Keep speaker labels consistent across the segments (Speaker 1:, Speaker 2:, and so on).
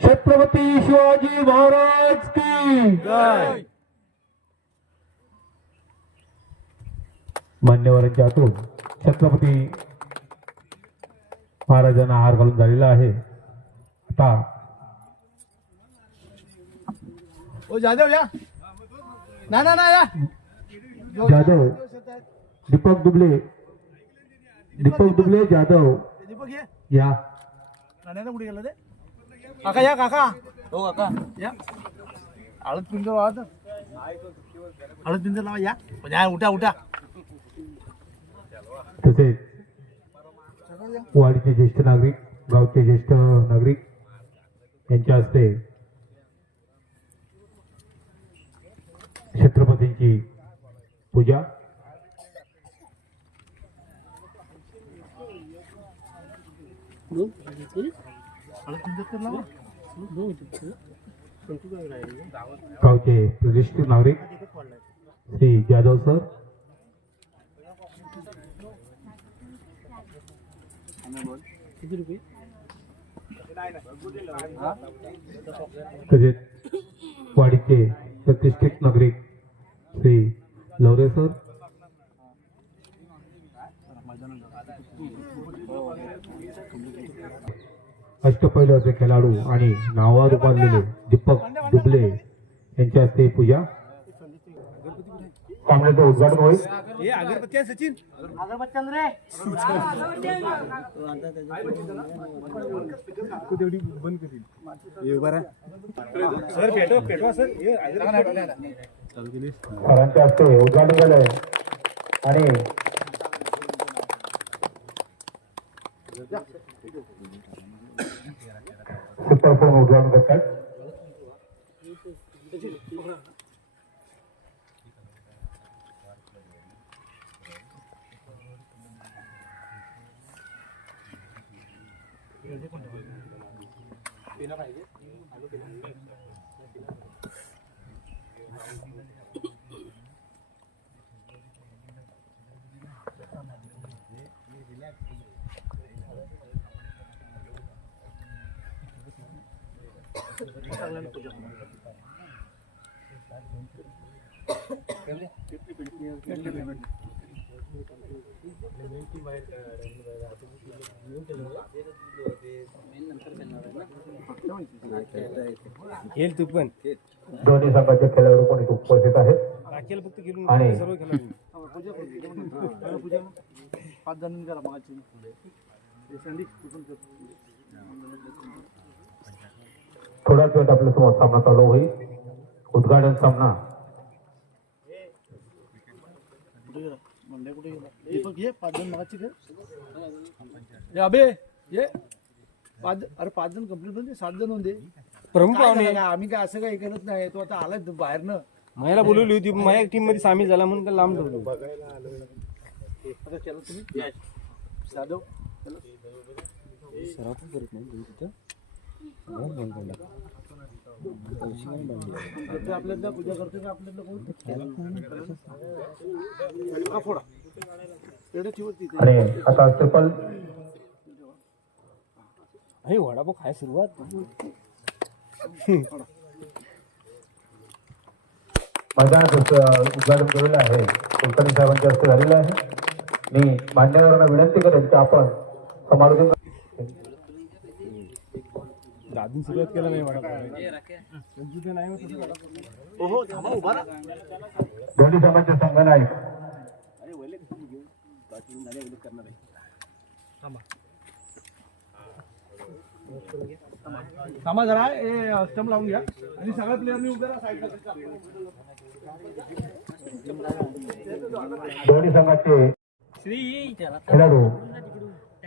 Speaker 1: छत्रपती शिवाजी महाराज की मान्यवरांच्या हातून छत्रपती महाराजांना हार घालून झालेला आहे. आता
Speaker 2: ओ जाधव या. ना ना ना या.
Speaker 1: जाधव दीपक दुबले दीपक दुबले जाधव
Speaker 2: दीपक ये.
Speaker 1: या
Speaker 2: नाण्याला कुठे गेलं ते काका या काका हो काका या हळद पिंजर वाहत हळद पिंजर लावा या या उठा उठा
Speaker 1: तसेच वाडीचे ज्येष्ठ नागरिक गावचे ज्येष्ठ नागरिक यांच्या हस्ते छत्रपतींची पूजा
Speaker 2: हळद पिंजर तर लावा
Speaker 1: गावचे प्रतिष्ठित नागरिक श्री जाधव सर. तसेच वाडीचे प्रतिष्ठित नागरिक श्री लवरे सर. अष्टपैलूचे खेळाडू आणि नावावर रुपारलेले दीपक दुबले यांच्या हस्ते पूजा. सामन्याचं उद्घाटन होईल.
Speaker 2: हे अगरबत्ती आहे सचिन. अगरबत्ती रे तेवढी बंद करील सर पेटवा पेटवा सर
Speaker 1: सरांच्या करतात
Speaker 2: खेळ तू पण.
Speaker 1: दोन्ही संघाचे खेळाडू कोणी उपस्थित आहेत?
Speaker 2: राखेल फक्त घेऊन
Speaker 1: आणि
Speaker 2: सर्व खेळाडू. पाच जण करा मागाची.
Speaker 1: थोड्याच वेळात आपल्यासमोर सामना चालू होईल. उद्घाटन सामना.
Speaker 2: अबे ये. पाच अरे पाच जण कंप्लीट होते सात जण होते
Speaker 3: प्रमुख पाहुणे?
Speaker 2: आम्ही. काय असं काही करत नाही तो आता आलाय बाहेरनं.
Speaker 3: मला बोलवली होती माझ्या टीममध्ये सामील झाला म्हणून त्याला लांब ठेवलं.
Speaker 2: आता चला तुम्ही जाधव
Speaker 3: सराव पण करत नाही
Speaker 2: आपल्यातलं पूजा करते का आपल्यातलं कोण फोडा एवढं ठेवत तिथे
Speaker 1: आणि आता ट्रिपल
Speaker 3: अरे वडापाव खाय सुरुवात.
Speaker 1: मैदानात उद्घाटन केलेलं आहे. कुलकर्णी साहेबांच्या हस्ते झालेलं आहे. मी मान्यवरांना विनंती करेन की आपण समालोचन
Speaker 3: दादून सुरुवात केला नाही वडापाव संजूचं नाही होत तसं वडापाव.
Speaker 2: हो थांबा.
Speaker 1: दोन्ही
Speaker 2: जरा हे स्टंप लावून घ्या. आणि सगळ्या प्लेअरनी उभे राहा साईडला
Speaker 1: दोन्ही संघाचे खेळाडू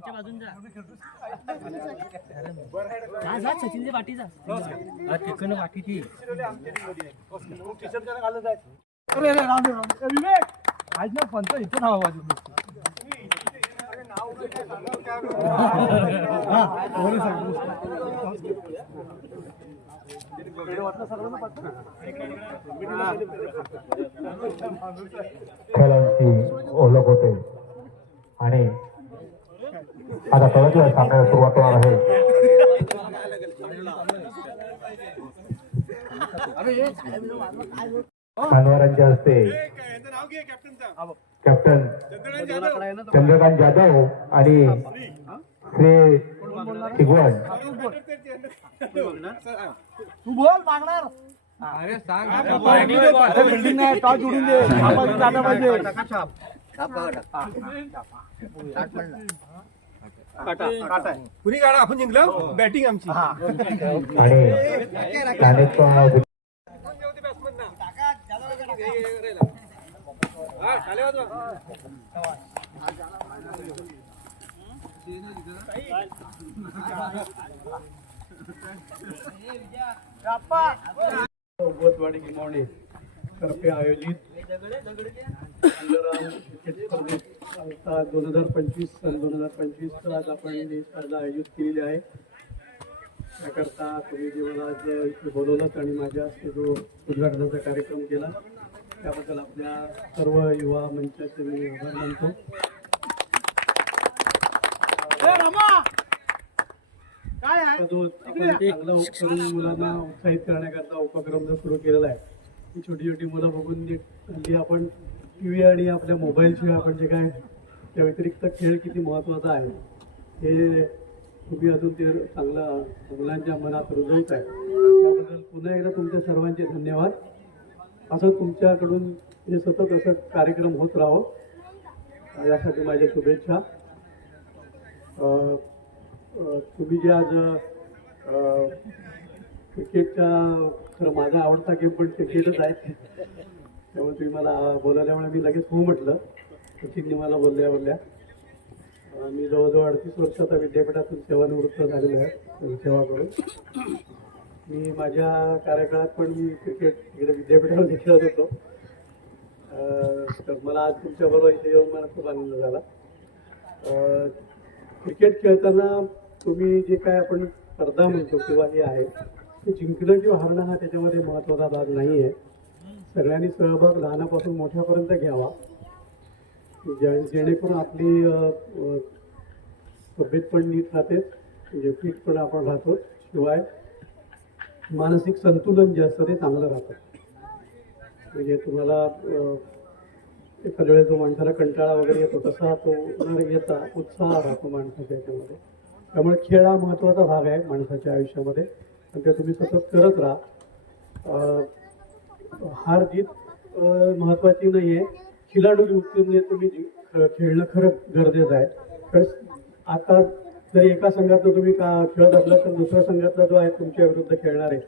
Speaker 4: त्यांच्या बाजून जा. जा जा सचिनच्या पाठी जा. तिकडनं पाठीची.
Speaker 2: ए, विवेक! आज ना पंच इथं नाव
Speaker 1: खेळांची ओळख होते. आणि आता परत या सामन्याला सुरुवात होणार आहे. मानवरांच्या हस्ते कॅप्टन चंद्रकांत जाधव आणि श्री शिगवण
Speaker 2: तू बोल मागणार. अरे पाहिजे.
Speaker 5: पुरी गाडा आपण जिंकलं? बॅटिंग आमची.
Speaker 1: अ,
Speaker 6: भगवतवाडी गिमावणे तर्फे आयोजित स्पर्धेत दोन हजार पंचवीस सन दोन हजार पंचवीस आज आपण ही स्पर्धा आयोजित केलेली आहे. त्याकरता तुम्ही जे मला आज इथे बोलवलात आणि माझ्या हस्ते जो उद्घाटनाचा कार्यक्रम केला त्याबद्दल आपल्या सर्व युवा मंचाचे मी आभार मानतो. जो आपण चांगला मुलांना उत्साहित करण्याकरता उपक्रम जो सुरू केलेला आहे छोटी छोटी मुलं बघून जे हल्ली आपण टी व्ही आणि आपल्या मोबाईलशिवाय आपण जे काय त्या व्यतिरिक्त खेळ किती महत्त्वाचा आहे हे तुम्ही अजून ते चांगलं मुलांच्या मनात रुजवत आहे त्याबद्दल पुन्हा एकदा तुमच्या सर्वांचे धन्यवाद. असं तुमच्याकडून हे सतत असं कार्यक्रम होत राहो. यासाठी माझ्या शुभेच्छा. तुम्ही जे आज क्रिकेटचा क्रिकेटच्या खरं माझा आवडता गेम पण क्रिकेटच आहे. त्यामुळे तुम्ही मला बोलावल्यामुळे मी लगेच हो म्हटलं. सचिनने मला बोलल्या बोलल्या मी जवळजवळ अडतीस वर्ष आता विद्यापीठातून सेवानिवृत्त झालेलो आहे सेवा करून. मी माझ्या कार्यकाळात पण मी क्रिकेट इकडे विद्यापीठामध्ये खेळत होतो. तर मला आज तुमच्याबरोबर इथे येऊन मला खूप आनंद झाला. क्रिकेट खेळताना तुम्ही जे काय आपण स्पर्धा म्हणतो किंवा हे आहे ते जिंकणं किंवा हरणं हा त्याच्यामध्ये महत्त्वाचा भाग नाही आहे सगळ्यांनी सहभाग लहानापासून मोठ्यापर्यंत घ्यावा. जे- जेणेकरून आपली तब्येत पण नीट राहते म्हणजे फिट पण आपण राहतो. शिवाय मानसिक संतुलन जे असतं ते चांगलं राहतं. म्हणजे तुम्हाला एखाद्या वेळेस जो माणसाला कंटाळा वगैरे येतो तसा तो न येता उत्साह राहतो माणसाच्या याच्यामध्ये. त्यामुळे खेळ हा महत्त्वाचा भाग आहे माणसाच्या आयुष्यामध्ये. आणि ते तुम्ही सतत करत राहा. हार जीत महत्वाची महत्त्वाची नाही आहे खिलाडू वृत्तीने तुम्ही खेळणं खरं गरजेचं आहे. कारण आता जर एका संघातलं तुम्ही का खेळत असला तर दुसऱ्या संघातला जो आहे तुमच्या विरुद्ध खेळणारे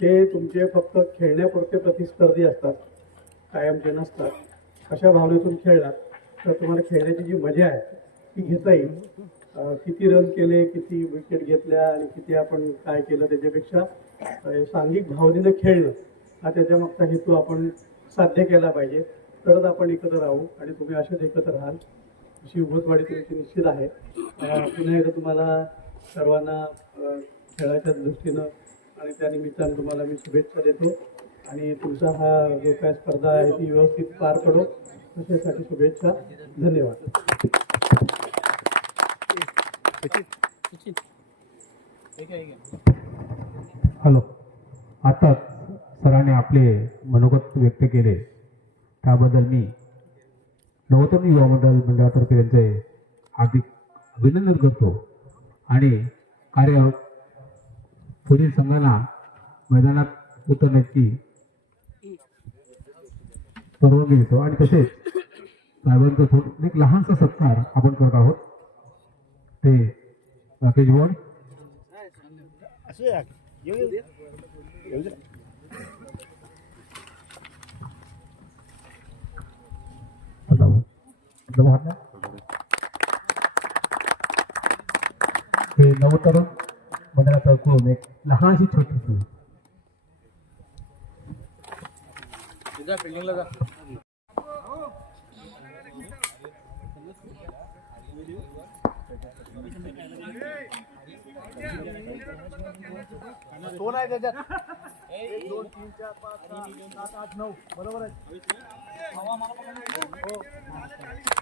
Speaker 6: ते तुमचे फक्त खेळण्यापुरते प्रतिस्पर्धी असतात कायमचे नसतात. अशा भावनेतून खेळलात तर तुम्हाला खेळण्याची जी मजा आहे ती घेता येईल. किती रन केले किती विकेट घेतल्या आणि किती आपण काय केलं त्याच्यापेक्षा सांघिक भावनेनं खेळणं हा त्याच्या मागचा हेतू आपण साध्य केला पाहिजे. तरच आपण एकत्र राहू आणि तुम्ही असेच एकत्र राहाल अशी उगतवाडी तुमची निश्चित आहे. पुन्हा एकदा तुम्हाला सर्वांना खेळाच्या दृष्टीनं आणि त्या निमित्तानं तुम्हाला मी शुभेच्छा देतो. आणि तुमचा हा जो काय स्पर्धा आहे ती व्यवस्थित पार पडो. त्याच्यासाठी शुभेच्छा. धन्यवाद.
Speaker 1: हॅलो. आताच सरांनी आपले मनोगत व्यक्त केले. त्याबद्दल मी नवतम युवा मंडळ मंडळातर्फे त्यांचे हार्दिक अभिनंदन करतो. आणि कार्य पुढील संघांना मैदानात उतरण्याची परवानगी देतो. आणि तसेच साहेबांचा थोड एक लहानसा सत्कार आपण करत आहोत. ते राकेश बोर्ड हे नवतरुण मंडळाचा कोण एक लहानशी छोटीशी
Speaker 2: दोन आहे त्याच्यात. एक दोन तीन चार पाच सहा सात आठ नऊ. बरोबर आहे. हो.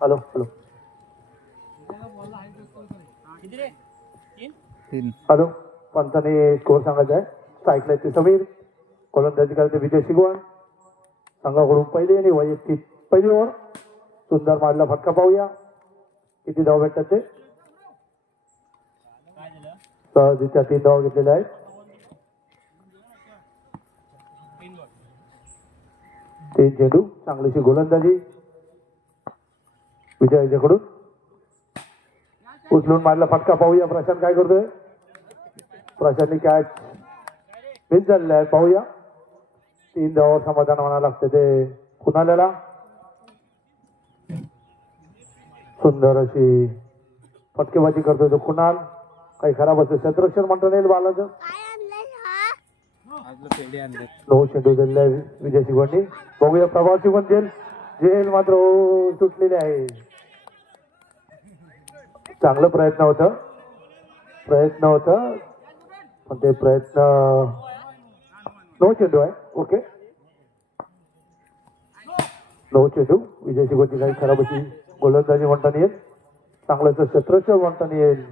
Speaker 1: Hello hello. हॅलो पंचाने स्कोर सांगायचा आहे. स्ट्राईकला ते समीर. गोलंदाजी करते विजय शिगवण. संघाकडून पहिली आणि वैयक्तिक पहिली ओव्हर सुंदर मारला फटका पाहूया. किती धाव भेटतात ते? सहजीच्या तीन धाव घेतलेल्या आहेत. तीन चेंडू चांगलीशी गोलंदाजी. विजय याच्याकडून. उचलून मारला फटका पाहूया. प्रशांत काय करतोय? प्रशांतने कॅच मिस झालेला आहे. पाहूया. तीन धावावर समाधान म्हणावं लागते ते कुणाल्याला? सुंदर अशी फटकेबाजी करतोय तो कुणाल. काही खराब असेल शत्रक्षण म्हणता येईल बालाचं. नऊ चेंडू दिलेला आहे विजय शिगवणी बघूया प्रभाव शिगवण जेल जेल मात्र ओ, सुटलेले आहे. चांगलं प्रयत्न होत. प्रयत्न होत. पण ते प्रयत्न नऊ चेंडू आहे. ओके. नऊ चेंडू. विजय शिगवणची काही खराब अशी गोलंदाजी म्हणता येईल. चांगलं शत्रक्षण म्हणता येईल.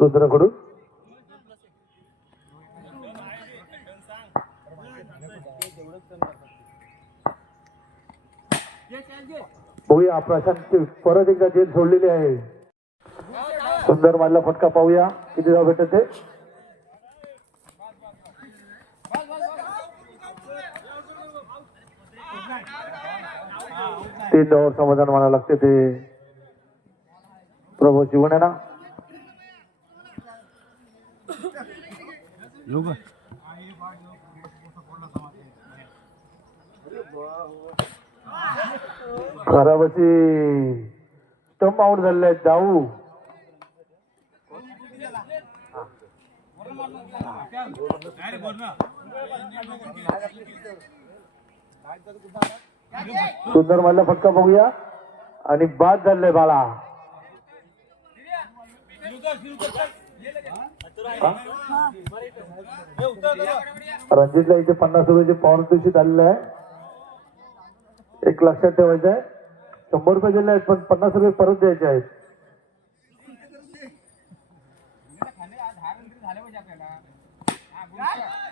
Speaker 1: रुद्रकडून. बघूया प्रशांत परत एकदा जेल सोडलेली आहे. सुंदर मारला फटका पाहूया किती धाव भेटत ते तीन धावावर समाधान म्हणावं लागते ते. प्रभू जीवन आहे ना? खराबशी स्टंप आउट झालेले आहेत जाऊ. सुंदर मधला फटका बघूया. आणि बाद झाले बाळा. रणजितला इथे पन्नास रुपयाचे पॉवर दिवशी आलेलं आहे. एक लक्षात ठेवायचं आहे. शंभर रुपये दिले आहेत पण पन्नास रुपये परत द्यायचे आहेत.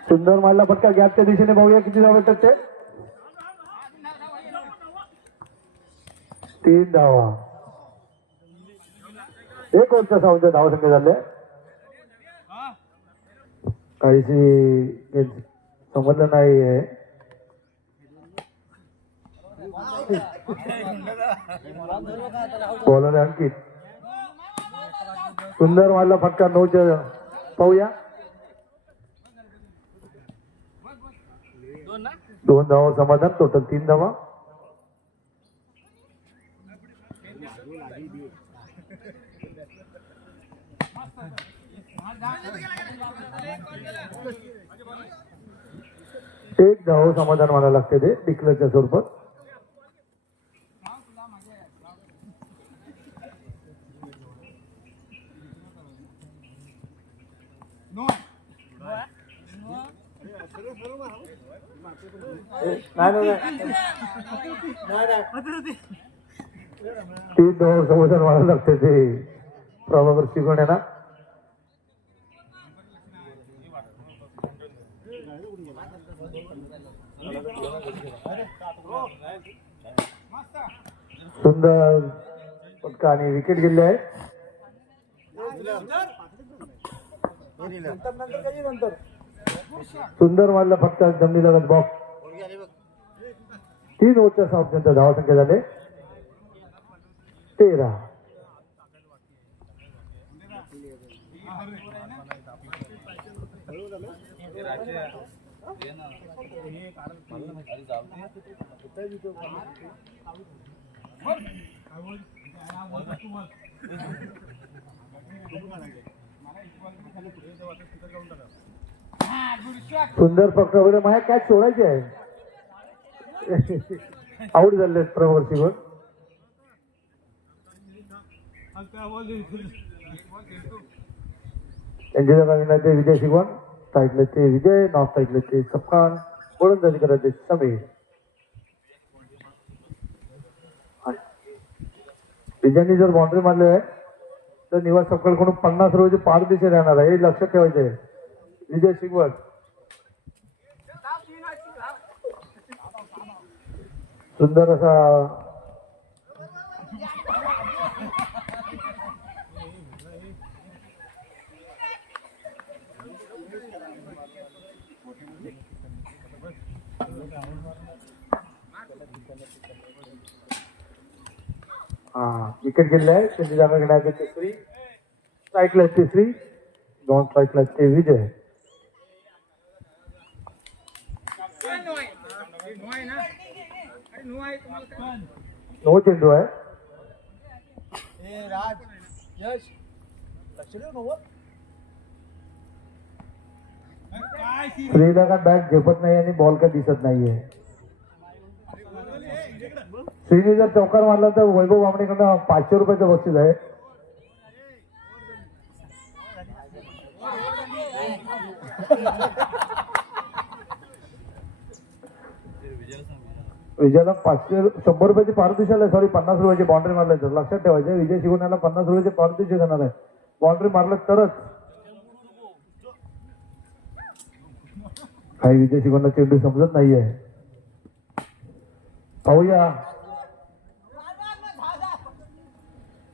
Speaker 1: सुंदर मारला फटका गॅपच्या दिशेने बघूया किती धाव येतात ते. तीन धावा. एक वर्ष सावंत धावा संख्या झाल्या काहीशी समजलं नाही आहे. बॉलर अंकित सुंदर वाला फटका नऊच्या पाहूया. दोन धावा समाधान टोटल तीन धावा. एक धाव समाधान मला लागते ते डिक्लेअरच्या स्वरूपात. तीन धाव समाधान म्हणायला लागते ते प्रभाकर शिकवण आहे ना? सुंदर पटका आणि विकेट गेले आहे. सुंदर मारला फक्त जमनी लगत बॉक्स तीन ओव्हरच्या सामन्यांच्या धावा संख्या झाले. तेरा. सुंदर पकडवले माझ्या कॅच सोडायची आहे. आऊट झाले प्रभर शिवण त्यांच्या जागा ते विजय शिगवण साईडला ते विजय नॉर्थ साईडला ते सपकाळ. गोलंदाजी करायचे समीर. विजयांनी जर बाउंड्री मारली आहे तर निवास सपकाळकडून पन्नास रुपयाचे पाच दिशे राहणार आहे. हे लक्षात ठेवायचे आहे. विजय शिगवण सुंदर असा हा विकेट गेले आहे त्यांची जागा घेण्याचे तिसरी। स्ट्राईकला तिसरी। विजय नो चेंडू आहे
Speaker 2: राज यश लक्ष देऊ नव्हतं
Speaker 1: श्रीलंका बॅट झेपत नाही आणि बॉल काय दिसत नाहीये. श्रीनी जर चौकार मारला तर वैभव बामणेकडनं पाचशे रुपयाचं बक्षीस आहे. विजयाला पाचशे शंभर रुपयाची पारितोषिक सॉरी पन्नास रुपयाची बाउंड्री मारले तर लक्षात ठेवायचे विजय शिवण्याला पन्नास रुपयाचे पारितोषिक देणार आहे. बाउंड्री मारलं तरच. काही विजय शिकवणं चेंडू समजत नाहीये. पाहूया.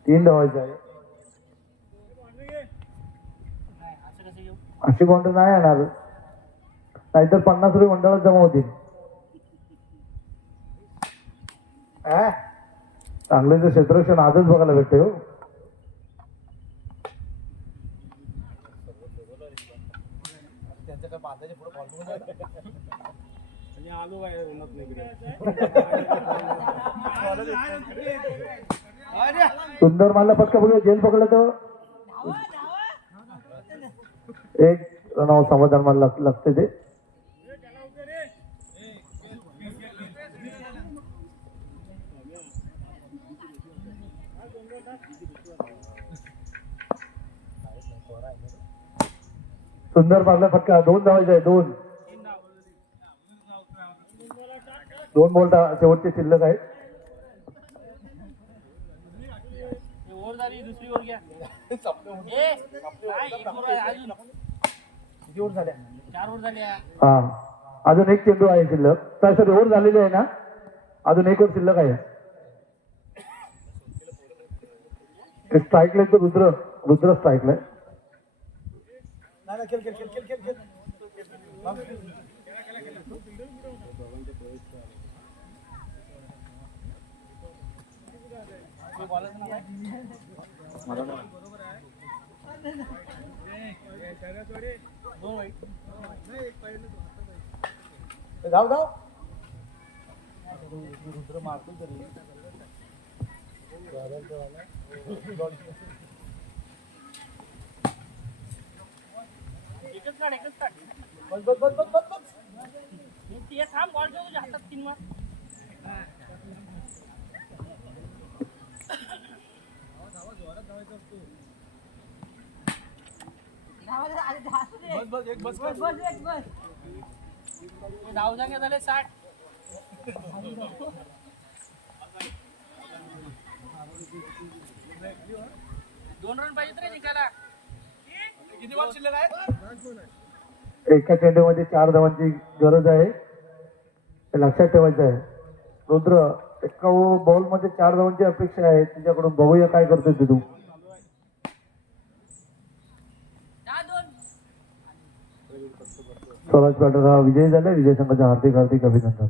Speaker 1: तीन धावायचे आहे. अशी बाउंड्री नाही येणार. नाहीतर पन्नास रुपये मंडळात जमा होतील. अं? चांगले क्षेत्ररक्षण आजच बघायला भेटते हो. सुंदर मारला पटका बघूया जेल पकडलं तर. एक नाव समाधान मला लागते ते. सुंदर मारला फटका. दोन धावायचा आहे दोन. दोन बॉल शेवटचे शिल्लक आहेत
Speaker 4: आहे.
Speaker 1: हा. अजून एक चेंडू आहे शिल्लक. काय सर ओव्हर झालेली आहे ना? अजून एक ओव्हर शिल्लक आहे. स्ट्राईकला तर रुद्र रुद्र स्ट्राईकला
Speaker 2: नाही नाही खेळ खेळ खेळ खेळ खेळ खेळ धाव धाव रुद्र मारतो तरी
Speaker 4: एकच काढ एकच काढ
Speaker 2: बस बस बस बस बस बस.
Speaker 4: मी ते थांब बॉल ठेवू तुझ्या हातात तीन मार.
Speaker 2: बस बस एक बस कर.
Speaker 4: धाव जागे झाले साठ. दोन रन पाहिजे रे जिंकायला
Speaker 1: एका चेंडूमध्ये चार धावांची गरज आहे. हे लक्षात ठेवायचं आहे. रुद्र एका बॉलमध्ये चार धावांची अपेक्षा आहे. तुझ्याकडून बघूया काय करतोय ते तू स्वराज पॅटर हा विजयी झाला विजय संघाचा हार्दिक हार्दिक अभिनंदन.